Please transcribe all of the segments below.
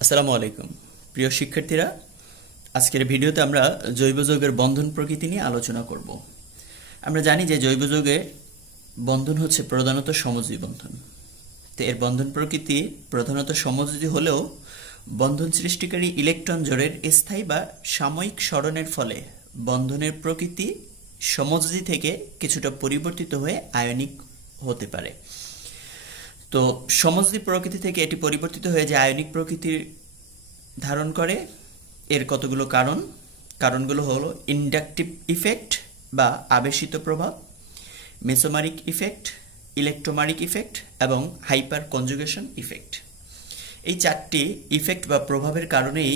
আসসালামু আলাইকুম প্রিয় শিক্ষার্থীরা, আজকের ভিডিওতে আমরা জৈব যৌগের বন্ধন প্রকৃতি নিয়ে আলোচনা করব। আমরা জানি যে জৈব যৌগের বন্ধন হচ্ছে প্রধানত সমযোজী বন্ধন। তো এর বন্ধন প্রকৃতি প্রধানত সমযোজী হলেও বন্ধন সৃষ্টিকারী ইলেকট্রন জোড়ের স্থায়ী বা সাময়িক স্মরণের ফলে বন্ধনের প্রকৃতি সমযোজী থেকে কিছুটা পরিবর্তিত হয়ে আয়নিক হতে পারে। তো সমযোজী প্রকৃতি থেকে এটি পরিবর্তিত হয়ে যে আয়নিক প্রকৃতির ধারণ করে, এর কতগুলো কারণগুলো হলো ইন্ডাকটিভ ইফেক্ট বা আবেশিত প্রভাব, মেসোমারিক ইফেক্ট, ইলেকট্রোমারিক ইফেক্ট এবং হাইপার কনজুগেশন ইফেক্ট। এই চারটি ইফেক্ট বা প্রভাবের কারণেই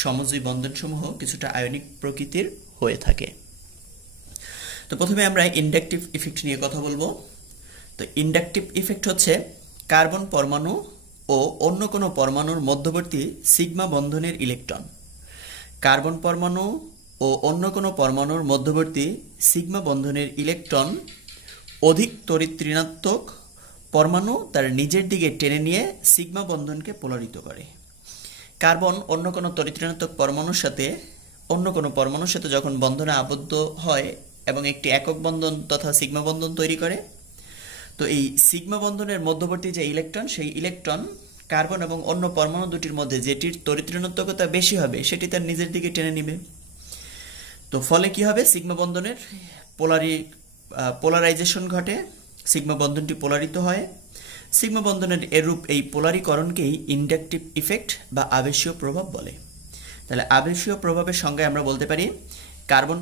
সমযোজী বন্ধনসমূহ কিছুটা আয়নিক প্রকৃতির হয়ে থাকে। তো প্রথমে আমরা ইন্ডাকটিভ ইফেক্ট নিয়ে কথা বলবো। তো ইন্ডাকটিভ ইফেক্ট হচ্ছে কার্বন পরমাণু ও অন্য কোনো পরমাণুর মধ্যবর্তী সিগমা বন্ধনের ইলেকট্রন। কার্বন পরমাণু ও অন্য কোনো পরমাণুর মধ্যবর্তী সিগমা বন্ধনের ইলেকট্রন অধিক তড়িৎ ঋণাত্মক পরমাণু তার নিজের দিকে টেনে নিয়ে সিগমা বন্ধনকে পোলারিত করে। কার্বন অন্য কোনো তড়িৎ ঋণাত্মক অন্য কোনো পরমাণুর সাথে যখন বন্ধনে আবদ্ধ হয় এবং একটি একক বন্ধন তথা সিগমা বন্ধন তৈরি করে, তো এই সিগমা বন্ধনের মধ্যবর্তী যে ইলেকট্রন, সেই ইলেকট্রন কার্বন এবং অন্য পরমাণু দুটির মধ্যে যেটির তড়িৎ ঋণাত্মকতা বেশি হবে সেটি তার নিজের দিকে টেনে নিবে। তো ফলে কি হবে, সিগমা বন্ধনের পোলারাইজেশন ঘটে, সিগমা বন্ধনটি পোলারিত হয়। সিগমা বন্ধনের এরূপ এই পোলারিকরণকেই ইন্ডাকটিভ ইফেক্ট বা আবেশীয় প্রভাব বলে। তাহলে আবেশীয় প্রভাবের সংজ্ঞায় আমরা বলতে পারি কার্বন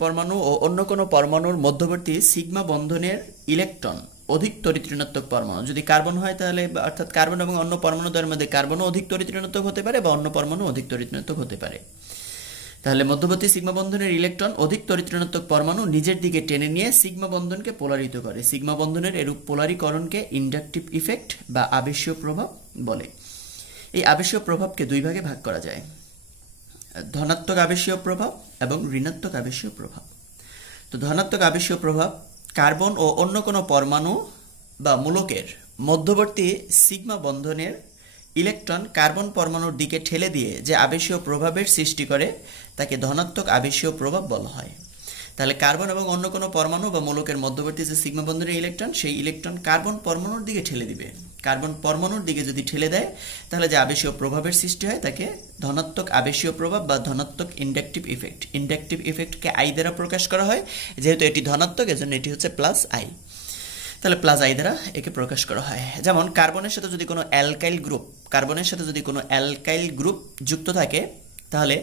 পরমাণু ও অন্য কোনো পরমাণুর মধ্যবর্তী সিগমা বন্ধনের ইলেকট্রন অধিক তড়িৎ ঋণাত্মক পরমাণু, যদি কার্বন হয় তাহলে অর্থাৎ কার্বন এবং অন্য পরমাণুদের মধ্যে কার্বনও অধিক তড়িৎ ঋণাত্মক হতে পারে বা অন্য পরমাণু অধিক তড়িৎ ঋণাত্মক হতে পারে। তাহলে মধ্যবর্তী সিগমা বন্ধনের ইলেকট্রন অধিক তড়িৎ ঋণাত্মক পরমাণু নিজের দিকে টেনে নিয়ে সিগমা বন্ধনকে পোলারিত করে। সিগমা বন্ধনের এরূপ পোলারিকরণকে ইন্ডাকটিভ ইফেক্ট বা আবেশীয় প্রভাব বলে। এই আবেশীয় প্রভাবকে দুই ভাগে ভাগ করা যায়, ধনাত্মক আবেশীয় প্রভাব এবং ঋণাত্মক আবেশীয় প্রভাব। তো ধনাত্মক আবেশীয় প্রভাব কার্বন ও অন্য কোনো পরমাণু বা মূলকের মধ্যবর্তী সিগমা বন্ধনের ইলেকট্রন কার্বন পরমাণুর দিকে ঠেলে দিয়ে যে আবেশীয় প্রভাবের সৃষ্টি করে তাকে ধনাত্মক আবেশীয় প্রভাব বলা হয়। তাহলে কার্বন এবং অন্য কোনো পরমাণু বা মূলকের মধ্যবর্তী যে সিগমা বন্ধনের ইলেকট্রন, সেই ইলেকট্রন কার্বন পরমাণুর দিকে ঠেলে দিবে। কার্বন পরমাণুর দিকে যদি ঠেলে দেয় তাহলে যে আবেশীয় প্রভাবের সৃষ্টি হয় তাকে ধনাত্মক আবেশীয় প্রভাব বা ধনাত্মক ইন্ডাকটিভ ইফেক্ট। ইন্ডাকটিভ ইফেক্টকে আই দ্বারা প্রকাশ করা হয়, যেহেতু এটি ধনাত্মক এজন্য এটি হচ্ছে প্লাস আই। তাহলে প্লাস আই দ্বারা একে প্রকাশ করা হয়। যেমন কার্বনের সাথে যদি কোনো অ্যালকাইল গ্রুপ যুক্ত থাকে, তাহলে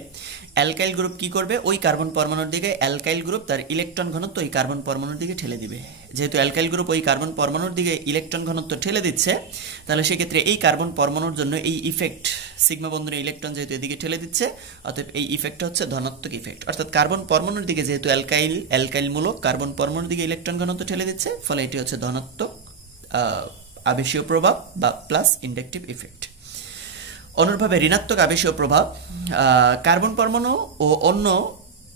অ্যালকাইল গ্রুপ কি করবে, ওই কার্বন পরমাণুর দিকে অ্যালকাইল গ্রুপ তার ইলেকট্রন ঘনত্ব ওই কার্বন পরমাণুর দিকে ঠেলে দিবে। যেহেতু অ্যালকাইল গ্রুপ ওই কার্বন পরমাণুর দিকে ইলেকট্রন ঘনত্ব ঠেলে দিচ্ছে, তাহলে সেক্ষেত্রে এই কার্বন পরমাণুর জন্য এই ইফেক্ট, সিগমা বন্ধনের ইলেকট্রন যেহেতু এদিকে ঠেলে দিচ্ছে, অতএব এই ইফেক্টটা হচ্ছে ধনাত্মক ইফেক্ট। অর্থাৎ কার্বন পরমাণুর দিকে যেহেতু অ্যালকাইল মূলক কার্বন পরমাণুর দিকে ইলেকট্রন ঘনত্ব ঠেলে দিচ্ছে, ফলে এটি হচ্ছে ধনাত্মক আবেশীয় প্রভাব বা প্লাস ইন্ডাকটিভ ইফেক্ট। অনুরূপভাবে ঋণাত্মক আবেশীয় প্রভাব কার্বন পরমাণু ও অন্য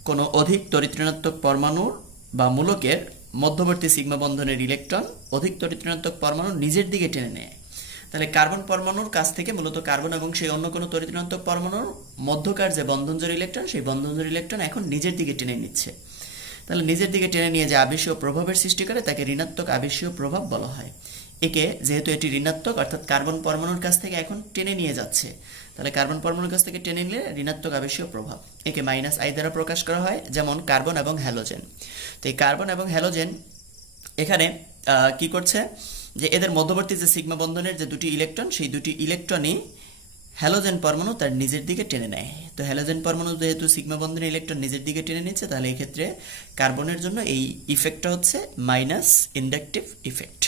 কোনো অধিক তড়িৎ ঋণাত্মক পরমাণুর বা মূলকের মধ্যবর্তী সিগমা বন্ধনের ইলেকট্রন অধিক তড়িৎ ঋণাত্মক পরমাণু নিজের দিকে টেনে নেয়। তাহলে কার্বন পরমাণুর কাছ থেকে মূলত কার্বন এবং সেই অন্য কোনো তড়িৎ ঋণাত্মক পরমাণুর মধ্যকার যে বন্ধনজোড় ইলেকট্রন, সেই বন্ধনজোড় ইলেকট্রন এখন নিজের দিকে টেনে নিচ্ছে। তাহলে নিজের দিকে টেনে নিয়ে যে আবেশীয় প্রভাবের সৃষ্টি করে তাকে ঋণাত্মক আবেশীয় প্রভাব বলা হয়। একে যেহেতু এটি ঋণাত্মক অর্থাৎ কার্বন পরমাণুর কাছ থেকে এখন টেনে নিয়ে যাচ্ছে, তাহলে কার্বন পরমাণুর কাছ থেকে টেনে নিলে ঋণাত্মক আবেশীয় প্রভাব, একে মাইনাস আই দ্বারা প্রকাশ করা হয়। যেমন কার্বন এবং হ্যালোজেন। তো এই কার্বন এবং হ্যালোজেন এখানে কি করছে, যে এদের মধ্যবর্তী যে সিগমা বন্ধনের যে দুটি ইলেকট্রন, সেই দুটি ইলেকট্রনই হ্যালোজেন পরমাণু তার নিজের দিকে টেনে নেয়। তো হ্যালোজেন পরমাণু যেহেতু সিগমা বন্ধনের ইলেকট্রন নিজের দিকে টেনে নিচ্ছে, তাহলে এই ক্ষেত্রে কার্বনের জন্য এই ইফেক্টটা হচ্ছে মাইনাস ইন্ডাকটিভ ইফেক্ট।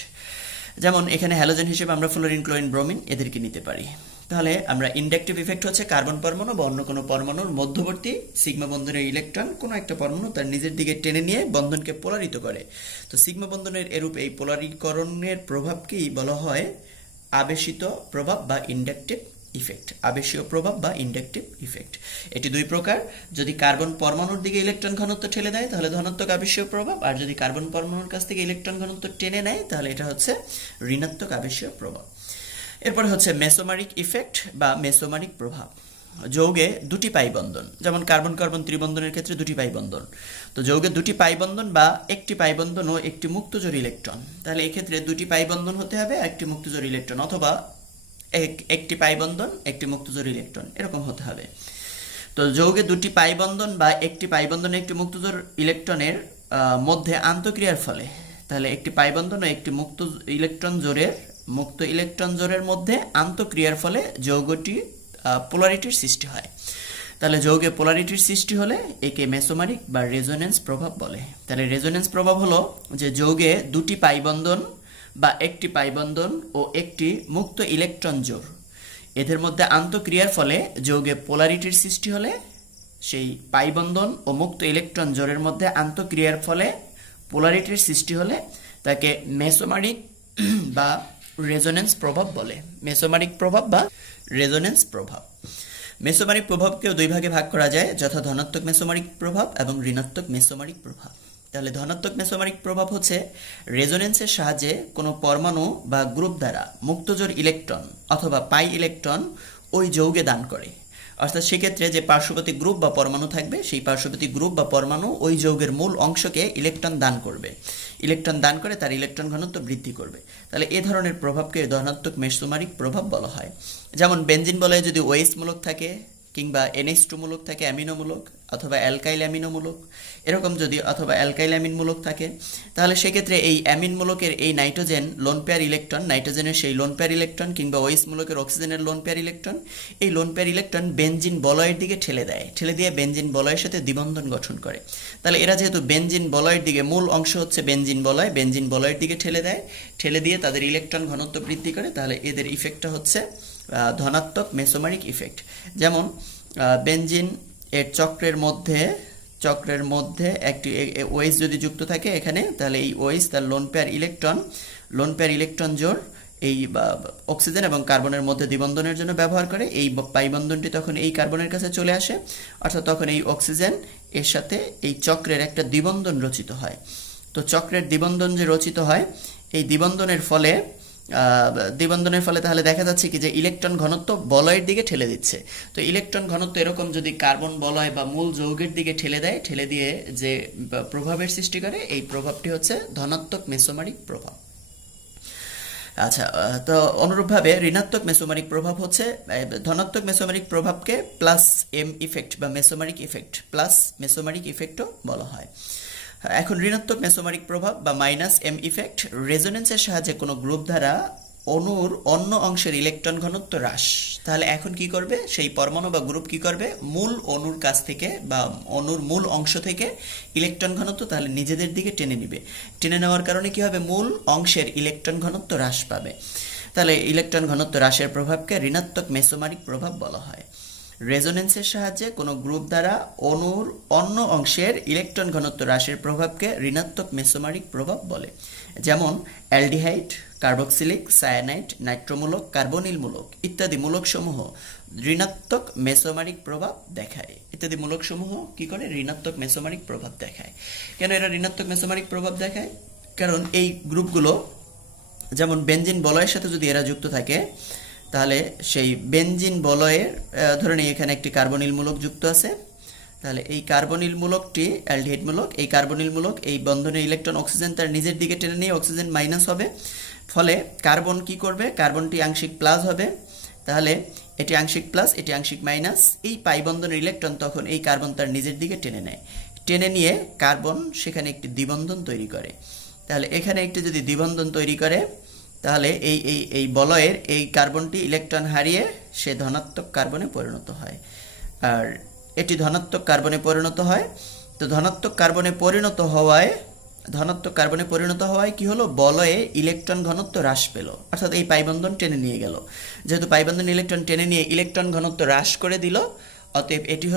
যেমন এখানে হ্যালোজেন হিসেবে আমরা ফ্লোরিন, ক্লোরিন, ব্রোমিন এদেরকে নিতে পারি। তাহলে আমরা ইন্ডাকটিভ ইফেক্ট হচ্ছে কার্বন পরমাণু বা অন্য কোনো পরমাণুর মধ্যবর্তী সিগমা বন্ধনের ইলেকট্রন কোনো একটা পরমাণু তার নিজের দিকে টেনে নিয়ে বন্ধনকে পোলারিত করে। তো সিগমা বন্ধনের এরূপ এই পোলারিকরণের প্রভাবকেই বলা হয় আবেশিত প্রভাব বা ইন্ডাকটিভ ইফেক্ট। আবেশীয় প্রভাব বা ইন্ডাকটিভ ইফেক্ট এটি দুই প্রকার। যদি কার্বন পরমাণুর দিকে ইলেকট্রন ঘনত্ব ঠেলে দেয় তাহলে ধনাত্মক আবেশীয় প্রভাব, আর যদি কার্বন পরমাণুর কাছ থেকে ইলেকট্রন ঘনত্ব টেনে নেয় তাহলে এটা হচ্ছে ঋণাত্মক আবেশীয় প্রভাব। এরপরে হচ্ছে মেসোমারিক ইফেক্ট বা মেসোমারিক প্রভাব। যৌগে দুটি পাই বন্ধন, যেমন কার্বন কার্বন ত্রিবন্ধনের ক্ষেত্রে দুটি পাই বন্ধন, তো যৌগে দুটি পাই বন্ধন বা একটি পাই বন্ধন ও একটি মুক্তজোড় ইলেকট্রন, তাহলে এক্ষেত্রে দুটি পাই বন্ধন হতে হবে, একটি মুক্তজোড় ইলেকট্রন, অথবা একটি পাই বন্ধন একটি মুক্তজোড় ইলেকট্রন, এরকম হতে হবে। তো যৌগে দুটি পাই বন্ধন বা একটি পাই বন্ধন একটি মুক্তজোড় ইলেকট্রনের মধ্যে আন্তঃক্রিয়ার ফলে, তাহলে একটি পাই বন্ধন ও একটি মুক্ত ইলেকট্রন জোড়ের মধ্যে আন্তঃক্রিয়ার ফলে যৌগটি পোলারিটির সৃষ্টি হয়। তাহলে যৌগে পোলারিটির সৃষ্টি হলে একে মেসোমারিক বা রেজোনেন্স প্রভাব বলে। তাহলে রেজোনেন্স প্রভাব হলো যে যৌগে দুটি পাই বন্ধন বা একটি পাই বন্ধন ও একটি মুক্ত ইলেকট্রন জোড়, এদের মধ্যে আন্তঃক্রিয়ার ফলে যৌগে পোলারিটির সৃষ্টি হলে, সেই পাই বন্ধন ও মুক্ত ইলেকট্রন জোড়ের মধ্যে আন্তঃক্রিয়ার ফলে পোলারিটির সৃষ্টি হলে তাকে মেসোমারিক বা রেজোনেন্স প্রভাব বলে। মেসোমারিক প্রভাব বা রেজোনেন্স প্রভাব। মেসোমারিক প্রভাবকেও দুই ভাগে ভাগ করা যায়, যথা ধনাত্মক মেসোমারিক প্রভাব এবং ঋণাত্মক মেসোমারিক প্রভাব। তাহলে ধনাত্মক মেসোমারিক প্রভাব হচ্ছে রেজোনেন্সের সাহায্যে কোনো পরমাণু বা গ্রুপ দ্বারা মুক্তজোড় ইলেকট্রন অথবা পাই ইলেকট্রন ওই যৌগে দান করে, অর্থাৎ সেক্ষেত্রে যে পার্শ্ববর্তী গ্রুপ বা পরমাণু থাকবে সেই পার্শ্ববর্তী গ্রুপ বা পরমাণু ওই যৌগের মূল অংশকে ইলেকট্রন দান করবে, ইলেকট্রন দান করে তার ইলেকট্রন ঘনত্ব বৃদ্ধি করবে। তাহলে এ ধরনের প্রভাবকে ধনাত্মক মেসোমারিক প্রভাব বলা হয়। যেমন বেনজিন বলয়ে যদি OH মূলক থাকে কিংবা NH2 মূলক থাকে অ্যামিনো মূলক, অথবা অ্যালকাইল অ্যামিনো মূলক, এরকম যদি অথবা অ্যালকাইল অ্যামিন মূলক থাকে, তাহলে সেক্ষেত্রে এই অ্যামিন মূলকের এই নাইট্রোজেন লোন পেয়ার ইলেকট্রন, নাইট্রোজেনের সেই লোন পেয়ার ইলেকট্রন কিংবা OH মূলকের অক্সিজেনের লোন পেয়ার ইলেকট্রন, এই লোন পেয়ার ইলেকট্রন বেনজিন বলয়ের দিকে ঠেলে দেয়, ঠেলে দিয়ে বেনজিন বলয়ের সাথে দ্বিবন্ধন গঠন করে। তাহলে এরা যেহেতু বেনজিন বলয়ের দিকে, মূল অংশ হচ্ছে বেনজিন বলয়ের দিকে ঠেলে দেয়, ঠেলে দিয়ে তাদের ইলেকট্রন ঘনত্ব বৃদ্ধি করে, তাহলে এদের ইফেক্টটা হচ্ছে ধনাত্মক মেসোমারিক ইফেক্ট। যেমন বেনজিন এর চক্রের মধ্যে একটি OH যদি যুক্ত থাকে এখানে, তাহলে এই OH তার লোন পেয়ার ইলেকট্রন জোড় এই অক্সিজেন এবং কার্বনের মধ্যে দ্বিবন্ধনের জন্য ব্যবহার করে। এই পাই বন্ধনটি তখন এই কার্বনের কাছে চলে আসে, অর্থাৎ তখন এই অক্সিজেন এর সাথে এই চক্রের একটা দ্বিবন্ধন রচিত হয়। তো চক্রের দ্বিবন্ধন যে রচিত হয়, এই দ্বিবন্ধনের ফলে তাহলে দেখা যাচ্ছে কি যে ইলেকট্রন ঘনত্ব বলয়ের দিকে ঠেলে দিচ্ছে। তো ইলেকট্রন ঘনত্ব এরকম যদি কার্বন বলয় বা মূল যৌগের দিকে ঠেলে দেয়, ঠেলে দিয়ে যে প্রভাবের সৃষ্টি করে, এই প্রভাবটি হচ্ছে ধনাত্মক মেসোমারিক প্রভাব। আচ্ছা, তো অনুরূপভাবে ঋণাত্মক মেসোমারিক প্রভাব হচ্ছে ধনাত্মক মেসোমারিক প্রভাবকে প্লাস M ইফেক্ট বা মেসোমারিক ইফেক্ট, প্লাস মেসোমারিক ইফেক্টও বলা হয়। এখন ঋণাত্মক মেসোমারিক প্রভাব বা -M ইফেক্ট, রেজোনেন্সের সাহায্যে কোনো গ্রুপ দ্বারা অণুর অন্য অংশের ইলেকট্রন ঘনত্ব হ্রাস। তাহলে এখন কি করবে, সেই পরমাণু বা গ্রুপ কি করবে, মূল অণুর কাছ থেকে বা অণুর মূল অংশ থেকে ইলেকট্রন ঘনত্ব তাহলে নিজেদের দিকে টেনে নিবে। টেনে নেওয়ার কারণে কি হবে, মূল অংশের ইলেকট্রন ঘনত্ব হ্রাস পাবে। তাহলে ইলেকট্রন ঘনত্ব হ্রাসের প্রভাবকে ঋণাত্মক মেসোমারিক প্রভাব বলা হয়। রেজোনেন্সের সাহায্যে কোনো গ্রুপ দ্বারা অণুর অন্য অংশের ইলেকট্রন ঘনত্ব হ্রাসের প্রভাবকে ঋণাত্মক মেসোমারিক প্রভাব বলে। যেমন অ্যালডিহাইড, কার্বক্সিলিক, সায়ানাইড, নাইট্রোমূলক, কার্বনিল মূলক ইত্যাদি মূলকসমূহ ঋণাত্মক মেসোমারিক প্রভাব দেখায়। ইত্যাদি মূলকসমূহ কি করে, ঋণাত্মক মেসোমারিক প্রভাব দেখায়। কেন এরা ঋণাত্মক মেসোমারিক প্রভাব দেখায়? কারণ এই গ্রুপগুলো যেমন বেনজিন বলয়ের সাথে যদি এরা যুক্ত থাকে, তাহলে সেই বেনজিন বলয়ের ধরে নিই এখানে একটি কার্বনিল মূলক যুক্ত আছে, তাহলে এই কার্বনিল মূলকটি অ্যালডিহাইড মূলক, এই কার্বনিল মূলক এই বন্ধনের ইলেকট্রন অক্সিজেন তার নিজের দিকে টেনে নিয়ে অক্সিজেন মাইনাস হবে, ফলে কার্বন কি করবে, কার্বনটি আংশিক প্লাস হবে, তাহলে এটি আংশিক প্লাস এটি আংশিক মাইনাস, এই পাই বন্ধনের ইলেকট্রন তখন এই কার্বন তার নিজের দিকে টেনে নেয়, টেনে নিয়ে কার্বন সেখানে একটি দ্বিবন্ধন তৈরি করে। তাহলে এখানে একটি যদি দ্বিবন্ধন তৈরি করে, তাহলে এই বলয়ের এই কার্বনটি ইলেকট্রন হারিয়ে সে ধনাত্মক কার্বনে পরিণত হয়, আর এটি ধনাত্মক কার্বনে পরিণত হয়। তো ধনাত্মক কার্বনে পরিণত হওয়ায় কি হলো, বলয়ে ইলেকট্রন ঘনত্ব হ্রাস পেল, অর্থাৎ এই পাইবন্ধন টেনে নিয়ে গেল। যেহেতু পাইবন্ধন ইলেকট্রন টেনে নিয়ে ইলেকট্রন ঘনত্ব হ্রাস করে দিল, অতএব এটি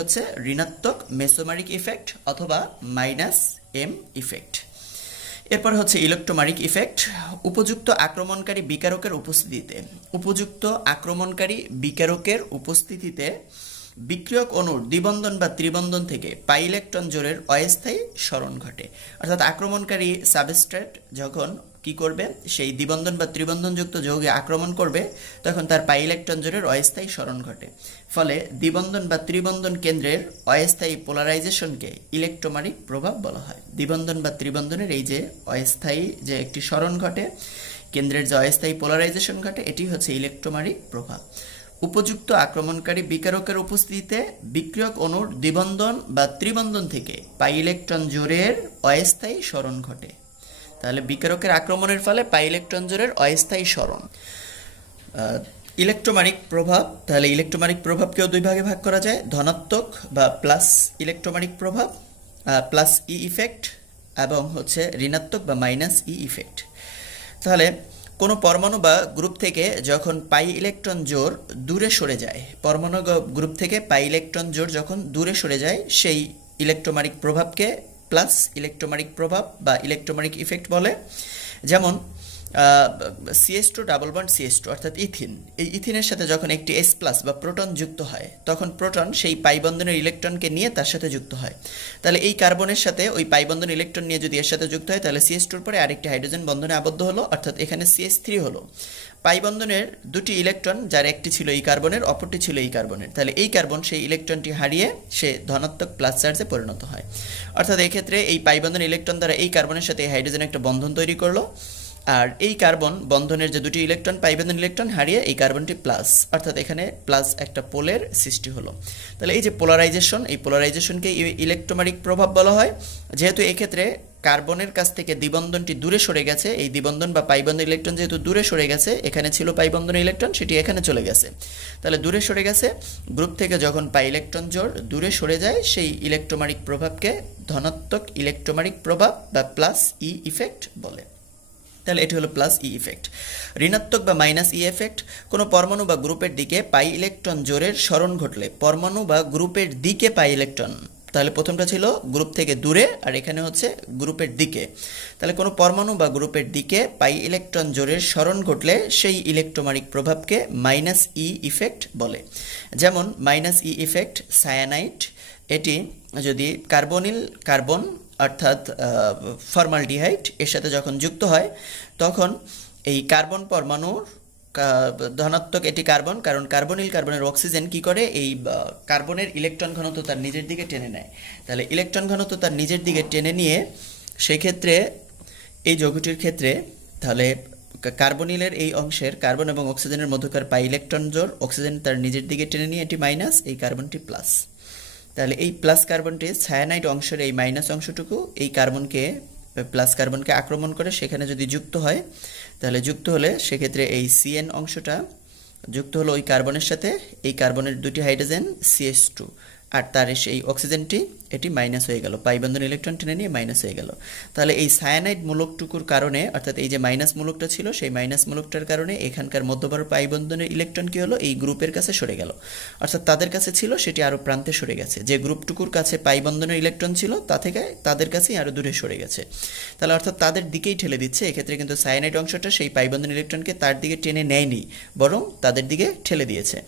হচ্ছে ঋণাত্মক মেসোমারিক ইফেক্ট অথবা -M ইফেক্ট। এরপর হচ্ছে ইলেক্ট্রোমারিক ইফেক্ট। উপযুক্ত আক্রমণকারী বিকারকের উপস্থিতিতে বিক্রিয়ক অণুর দ্বিবন্ধন বা ত্রিবন্ধন থেকে পাই ইলেকট্রন জোড়ের অস্থায়ী স্মরণ ঘটে। অর্থাৎ আক্রমণকারী সাবস্ট্রেট যখন কি করবে, সেই দ্বিবন্ধন বা ত্রিবন্ধনযুক্ত যৌগে আক্রমণ করবে, তখন তার পাই ইলেকট্রন জোড়ের অস্থায়ী সরণ ঘটে। ফলে দ্বিবন্ধন বা ত্রিবন্ধন কেন্দ্রের অস্থায়ী পোলারাইজেশনকে ইলেকট্রোম্যাগনেটিক প্রভাব বলা হয়। দ্বিবন্ধন বা ত্রিবন্ধনের এই যে অস্থায়ী যে একটি সরণ ঘটে, কেন্দ্রের যে অস্থায়ী পোলারাইজেশন ঘটে, এটি হচ্ছে ইলেকট্রোম্যাগনেটিক প্রভাব। উপযুক্ত আক্রমণকারী বিকারকের উপস্থিতিতে বিক্রিয়ক অণুর দ্বিবন্ধন বা ত্রিবন্ধন থেকে পাই ইলেকট্রন জোড়ের অস্থায়ী সরণ ঘটে। তাহলে বিকারকের আক্রমণের ফলে পাই ইলেকট্রন জোড়ের অস্থায়ী সরণ। ইলেকট্রোম্যাগনেটিক প্রভাব, তাহলে ইলেকট্রোম্যাগনেটিক প্রভাবকেও দুই ভাগে ভাগ করা যায়, ধনাত্মক বা প্লাস ইলেকট্রোম্যাগনেটিক প্রভাব, প্লাস ই ইফেক্ট, এবং হচ্ছে ঋণাত্মক বা মাইনাস ই ইফেক্ট। তাহলে কোনো পরমাণু বা গ্রুপ থেকে যখন পাই ইলেকট্রন জোড় দূরে সরে যায়, পরমাণু গ্রুপ থেকে পাই ইলেকট্রন জোড় যখন দূরে সরে যায়, সেই ইলেকট্রোম্যাগনেটিক প্রভাবকে প্লাস ইলেকট্রোম্যাগনেটিক প্রভাব বা ইলেকট্রোম্যাগনেটিক ইফেক্ট বলে। যেমন CH2 ডাবল বন্ড CH2 অর্থাৎ ইথিন, এই ইথিনের সাথে যখন একটি S+ বা প্রোটন যুক্ত হয়, তখন প্রোটন সেই পাই বন্ধনের ইলেকট্রনকে নিয়ে তার সাথে যুক্ত হয়। তাহলে এই কার্বনের সাথে ওই পাই বন্ধন ইলেকট্রন নিয়ে যদি এর সাথে যুক্ত হয়, তাহলে CH2 পরে আরেকটি হাইড্রোজেন বন্ধনে আবদ্ধ হলো, অর্থাৎ এখানে CH3 হলো। পাই বন্ধনের দুটি ইলেকট্রন, যার একটি ছিল এই কার্বনের, অপরটি ছিল এই কার্বনের। তাহলে এই কার্বন সেই ইলেকট্রনটি হারিয়ে সে ধনাত্মক প্লাস চার্জে পরিণত হয়। অর্থাৎ এই ক্ষেত্রে এই পাই বন্ধন ইলেকট্রন দ্বারা এই কার্বনের সাথে এই হাইড্রোজেন একটা বন্ধন তৈরি করলো, আর এই কার্বন বন্ধনের যে দুটি ইলেকট্রন, পাই বন্ধন ইলেকট্রন হারিয়ে এই কার্বনটি প্লাস, অর্থাৎ এখানে প্লাস একটা পোলের সৃষ্টি হলো। তাহলে এই যে পোলারাইজেশন, এই পোলারাইজেশনকে ইলেকট্রোম্যাগনেটিক প্রভাব বলা হয়। যেহেতু এক্ষেত্রে কার্বনের কাছ থেকে দ্বিবন্ধনটি দূরে সরে গেছে, এই দ্বিবন্ধন বা পাই বন্ধন ইলেকট্রন যেহেতু দূরে সরে গেছে, এখানে ছিল পাই বন্ধন ইলেকট্রন, সেটি এখানে চলে গেছে। তাহলে দূরে সরে গেছে, গ্রুপ থেকে যখন পাই ইলেকট্রন জোড় দূরে সরে যায়, সেই ইলেকট্রোম্যাগনেটিক প্রভাবকে ধনাত্মক ইলেকট্রোম্যাগনেটিক প্রভাব বা প্লাস ই ইফেক্ট বলে। তাহলে এটি হলো প্লাস ই ইফেক্ট। ঋণাত্মক বা মাইনাস ই ইফেক্ট, কোনো পরমাণু বা গ্রুপের দিকে পাই ইলেকট্রন জোড়ের সরণ ঘটলে, পরমাণু বা গ্রুপের দিকে পাই ইলেকট্রন, তাহলে প্রথমটা ছিল গ্রুপ থেকে দূরে, আর এখানে হচ্ছে গ্রুপের দিকে। তাহলে কোনো পরমাণু বা গ্রুপের দিকে পাই ইলেকট্রন জোড়ের সরণ ঘটলে সেই ইলেকট্রোম্যাগনেটিক প্রভাবকে মাইনাস ই ইফেক্ট বলে। যেমন মাইনাস ই ইফেক্ট সায়ানাইড, এটি যদি কার্বন অর্থাৎ ফর্মালডিহাইড এর সাথে যখন যুক্ত হয়, তখন এই কার্বন পরমাণুর ধনাত্মক এটি কার্বন, কারণ কার্বনিল কার্বনের অক্সিজেন কি করে, এই কার্বনের ইলেকট্রন ঘনত্ব তার নিজের দিকে টেনে নেয়। তাহলে ইলেকট্রন ঘনত্ব তার নিজের দিকে টেনে নিয়ে সেক্ষেত্রে এই যৌগটির ক্ষেত্রে, তাহলে কার্বনিলের এই অংশের কার্বন এবং অক্সিজেনের মধ্যকার পাই ইলেকট্রন জোড় অক্সিজেন তার নিজের দিকে টেনে নিয়ে এটি মাইনাস, এই কার্বনটি প্লাস। তাহলে এই প্লাস কার্বনটি সায়ানাইড অংশের এই মাইনাস অংশটুকু এই কার্বনকে, প্লাস কার্বনকে আক্রমণ করে সেখানে যদি যুক্ত হয়, তাহলে যুক্ত হলে সেক্ষেত্রে এই CN অংশটা যুক্ত হলো ওই কার্বনের সাথে, এই কার্বনের দুটি হাইড্রোজেন CH2, আর তার সেই অক্সিজেনটি এটি মাইনাস হয়ে গেল, পাই বন্ধন ইলেকট্রন টেনে নিয়ে মাইনাস হয়ে গেল। তাহলে এই সায়ানাইড মূলকটুকুর কারণে, অর্থাৎ এই যে মাইনাস মূলকটা ছিল, সেই মাইনাস মূলকটার কারণে এখানকার মধ্যবর্তী পাই বন্ধনের ইলেকট্রন কি হলো, এই গ্রুপের কাছে সরে গেল, অর্থাৎ তাদের কাছে ছিল সেটি আরও প্রান্তে সরে গেছে। যে গ্রুপটুকুর কাছে পাই বন্ধনের ইলেকট্রন ছিল তা থেকে তাদের কাছেই আরও দূরে সরে গেছে। তাহলে অর্থাৎ তাদের দিকেই ঠেলে দিচ্ছে। এক্ষেত্রে কিন্তু সায়ানাইড অংশটা সেই পাই বন্ধন ইলেকট্রনকে তার দিকে টেনে নেয়নি, বরং তাদের দিকে ঠেলে দিয়েছে।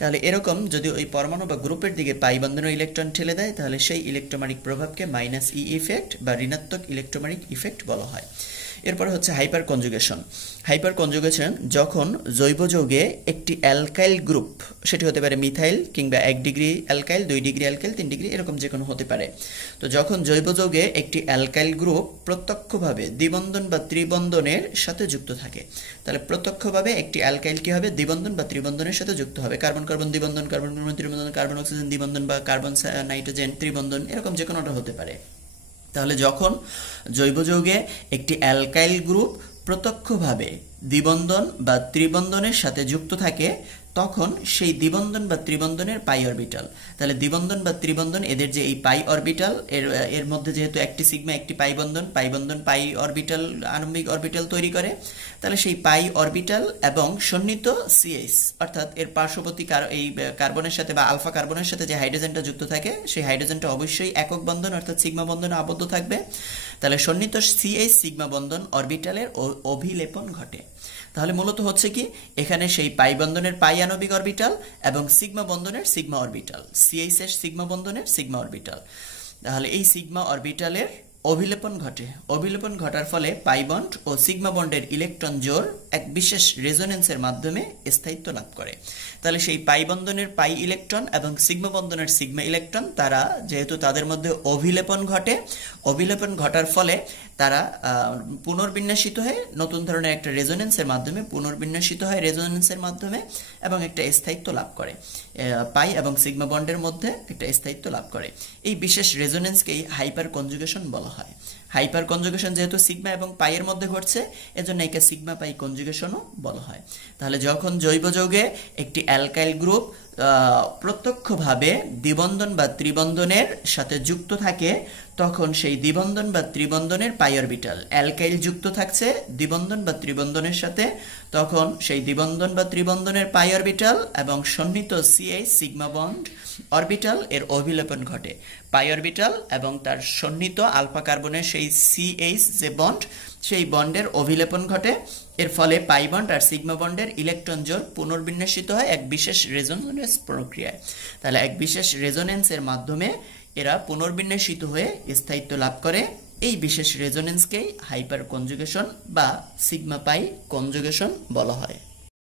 তাহলে এরকম যদি ওই পরমাণু বা গ্রুপের দিকে পাই বন্ধনের ইলেকট্রন ঠেলে দেয়, তাহলে সেই ইলেকট্রোম্যাগনেটিক প্রভাবকে মাইনাস ই ইফেক্ট বা ঋণাত্মক ইলেকট্রোম্যাগনেটিক ইফেক্ট বলা হয়। এরপরে হচ্ছে হাইপার কনজুগেশন। হাইপার কনজুগেশন যখন জৈব যৌগে একটি অ্যালকাইল গ্রুপ, সেটি হতে পারে মিথাইল কিংবা 1 degree alkyl, 2 degree alkyl, 3 degree, এরকম যে কোনো হতে পারে। তো যখন জৈব যৌগে একটি অ্যালকাইল গ্রুপ প্রত্যক্ষভাবে দ্বিবন্ধন বা ত্রিবন্ধনের সাথে যুক্ত থাকে, তাহলে প্রত্যক্ষভাবে একটি অ্যালকাইল কি হবে, দ্বিবন্ধন বা ত্রিবন্ধনের সাথে যুক্ত হবে। কার্বন কার্বন দ্বিবন্ধন, কার্বন কার্বন ত্রিবন্ধন, কার্বন অক্সিজেন দ্বিবন্ধন, বা কার্বন নাইট্রোজেন ত্রিবন্ধন, এরকম যে কোনোটা হতে পারে। তাহলে যখন জৈব যৌগে একটি অ্যালকাইল গ্রুপ প্রত্যক্ষভাবে দ্বিবন্ধন বা ত্রিবন্ধনের সাথে যুক্ত থাকে, তখন সেই দ্বিবন্ধন বা ত্রিবন্ধনের পাই অরবিটাল, তাহলে দ্বিবন্ধন বা ত্রিবন্ধন এদের যে এই পাই অরবিটাল, এর মধ্যে যেহেতু একটি সিগমা একটি পাই বন্ধন পাই অরবিটাল আণবিক অরবিটাল তৈরি করে, তাহলে সেই পাই অরবিটাল এবং সন্নিহিত CH অর্থাৎ এর পার্শ্ববর্তী এই কার্বনের সাথে বা আলফা কার্বনের সাথে যে হাইড্রোজেনটা যুক্ত থাকে, সেই হাইড্রোজেনটা অবশ্যই একক বন্ধন অর্থাৎ সিগমা বন্ধনে আবদ্ধ থাকবে। তাহলে সন্নিহিত CH সিগমা বন্ধন অরবিটালের অভিলেপন ঘটে। তাহলে মূলত হচ্ছে কি, এখানে সেই পাই বন্ধনের পাই আণবিক অরবিটাল এবং সিগমা বন্ধনের সিগমা অরবিটাল, CH এর সিগমা বন্ধনের সিগমা অরবিটাল, তাহলে এই সিগমা অরবিটালের অভিলেপন ঘটে। অভিলেপন ঘটার ফলে পাই বন্ড ও সিগমা বন্ডের ইলেকট্রন জোড় এক বিশেষ রেজোনেন্সের মাধ্যমে স্থায়িত্ব লাভ করে। তাহলে সেই পাই বন্ধনের পাই ইলেকট্রন এবং সিগমা বন্ধনের সিগমা ইলেকট্রন তারা যেহেতু তাদের মধ্যে অভিলেপন ঘটে, অভিলেপন ঘটার ফলে তারা পুনর্বিন্যাসিত হয়ে নতুন ধরনের একটা রেজোনেন্সের মাধ্যমে পুনর্বিন্যাসিত হয় রেজোনেন্সের মাধ্যমে এবং একটা স্থায়িত্ব লাভ করে। পাই এবং সিগমা বন্ডের মধ্যে একটা স্থায়িত্ব লাভ করে। এই বিশেষ রেজোনেন্সকেই হাইপার কনজুগেশন বলা হয়। হাইপার কনজুগেশন যেহেতু সিগমা এবং পাইয়ের মধ্যে ঘটছে, এজন্য একে সিগমা পাই কনজুগেশনও বলা হয়। তাহলে যখন জৈব যৌগে একটি অ্যালকাইল গ্রুপ প্রত্যক্ষভাবে দ্বিবন্ধন বা ত্রিবন্ধনের সাথে যুক্ত থাকে, তখন সেই দ্বিবন্ধন বা ত্রিবন্ধনের পাই অরবিটাল, অ্যালকাইল যুক্ত থাকছে দ্বিবন্ধন বা ত্রিবন্ধনের সাথে, তখন সেই দ্বিবন্ধন বা ত্রিবন্ধনের পাই অরবিটাল এবং সন্নিহিত সিএইচ সিগমা বন্ড অরবিটাল এর অভিলেপন ঘটে। পাই অরবিটাল এবং তার সন্নিহিত আলফা কার্বনের সেই সিএইচ যে বন্ড, সেই বন্ডের অভিলেপন ঘটে। এর ফলে পাই বন্ড আর সিগমা বন্ডের ইলেকট্রন জোড় পুনর্বিন্যাসিত হয় এক বিশেষ রেজোনেন্স প্রক্রিয়ায়। তাহলে এক বিশেষ রেজোনেন্সের মাধ্যমে এরা পুনর্বিন্যাসিত হয়ে স্থায়িত্ব লাভ করে। এই বিশেষ রেজোনেন্সকেই হাইপার কনজুগেশন বা সিগমা পাই কনজুগেশন বলা হয়।